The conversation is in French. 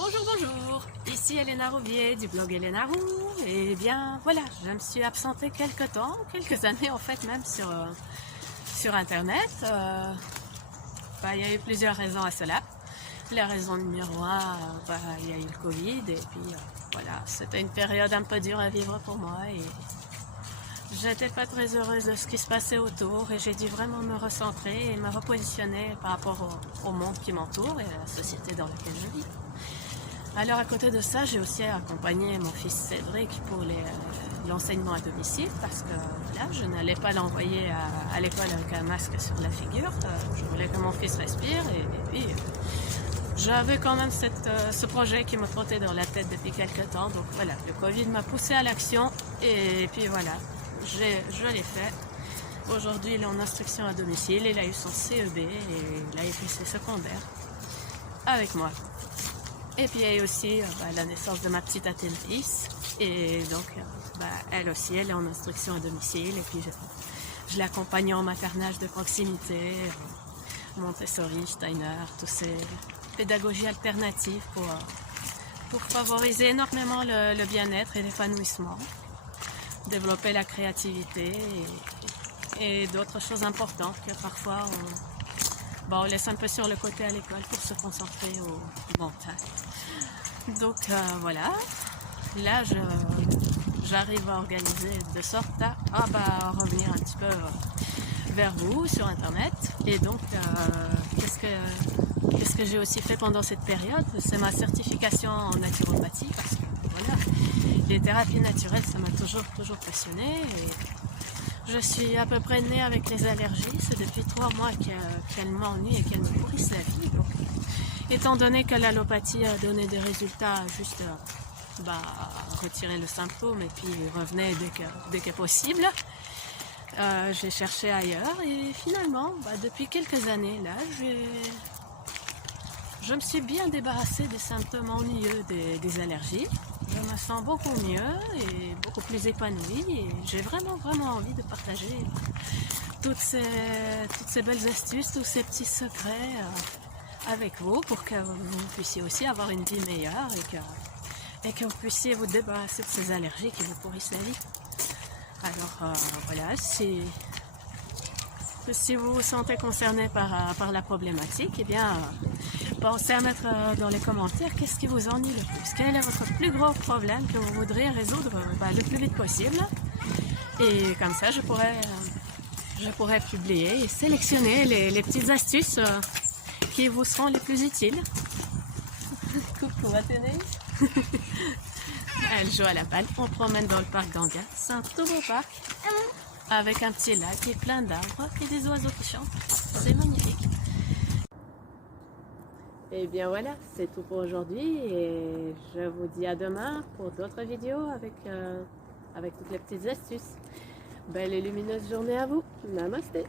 Bonjour, bonjour, ici Elena Rouvier du blog Elena Roux. Et bien voilà, je me suis absentée quelques temps, quelques années en fait même sur internet. Il y a eu plusieurs raisons à cela. La raison numéro un, il y a eu le Covid et puis voilà, c'était une période un peu dure à vivre pour moi et j'étais pas très heureuse de ce qui se passait autour et j'ai dû vraiment me recentrer et me repositionner par rapport au monde qui m'entoure et à la société dans laquelle je vis. Alors à côté de ça, j'ai aussi accompagné mon fils Cédric pour l'enseignement à domicile parce que là, je n'allais pas l'envoyer à l'école avec un masque sur la figure. Je voulais que mon fils respire et puis j'avais quand même ce projet qui me trottait dans la tête depuis quelques temps. Donc voilà, le Covid m'a poussé à l'action et puis voilà, je l'ai fait. Aujourd'hui, il est en instruction à domicile, il a eu son CEB et il a été secondaire avec moi. Et puis il y a eu aussi la naissance de ma petite Athénaïs. Et donc elle aussi, elle est en instruction à domicile. Et puis je l'accompagne en maternage de proximité, Montessori, Steiner, toutes ces pédagogies alternatives pour favoriser énormément le bien-être et l'épanouissement, développer la créativité et d'autres choses importantes que parfois on laisse un peu sur le côté à l'école pour se concentrer au mental. Donc voilà, là j'arrive à organiser de sorte à revenir un petit peu vers vous sur internet. Et donc qu'est-ce que j'ai aussi fait pendant cette période? C'est ma certification en naturopathie parce que voilà, les thérapies naturelles ça m'a toujours passionnée. Et je suis à peu près née avec les allergies, c'est depuis 3 mois qu'elles m'ennuient et qu'elles me pourrissent la vie. Donc, étant donné que l'allopathie a donné des résultats juste retirer le symptôme et puis revenait dès que possible, j'ai cherché ailleurs et finalement, depuis quelques années là, je me suis bien débarrassée des symptômes ennuyeux des allergies. Je me sens beaucoup mieux et beaucoup plus épanouie et j'ai vraiment envie de partager toutes ces belles astuces, tous ces petits secrets avec vous pour que vous puissiez aussi avoir une vie meilleure et que vous puissiez vous débarrasser de ces allergies qui vous pourrissent la vie. Alors voilà, si vous vous sentez concerné par la problématique, eh bien pensez à mettre dans les commentaires qu'est-ce qui vous ennuie le plus. Quel est votre plus gros problème que vous voudriez résoudre le plus vite possible. Et comme ça, je pourrais publier et sélectionner les petites astuces qui vous seront les plus utiles. Coucou Athénaïs. Elle joue à la balle. On promène dans le parc Ganga. C'est un tout beau parc avec un petit lac et plein d'arbres et des oiseaux qui chantent. C'est magnifique. Et bien voilà, c'est tout pour aujourd'hui et je vous dis à demain pour d'autres vidéos avec toutes les petites astuces. Belle et lumineuse journée à vous. Namasté.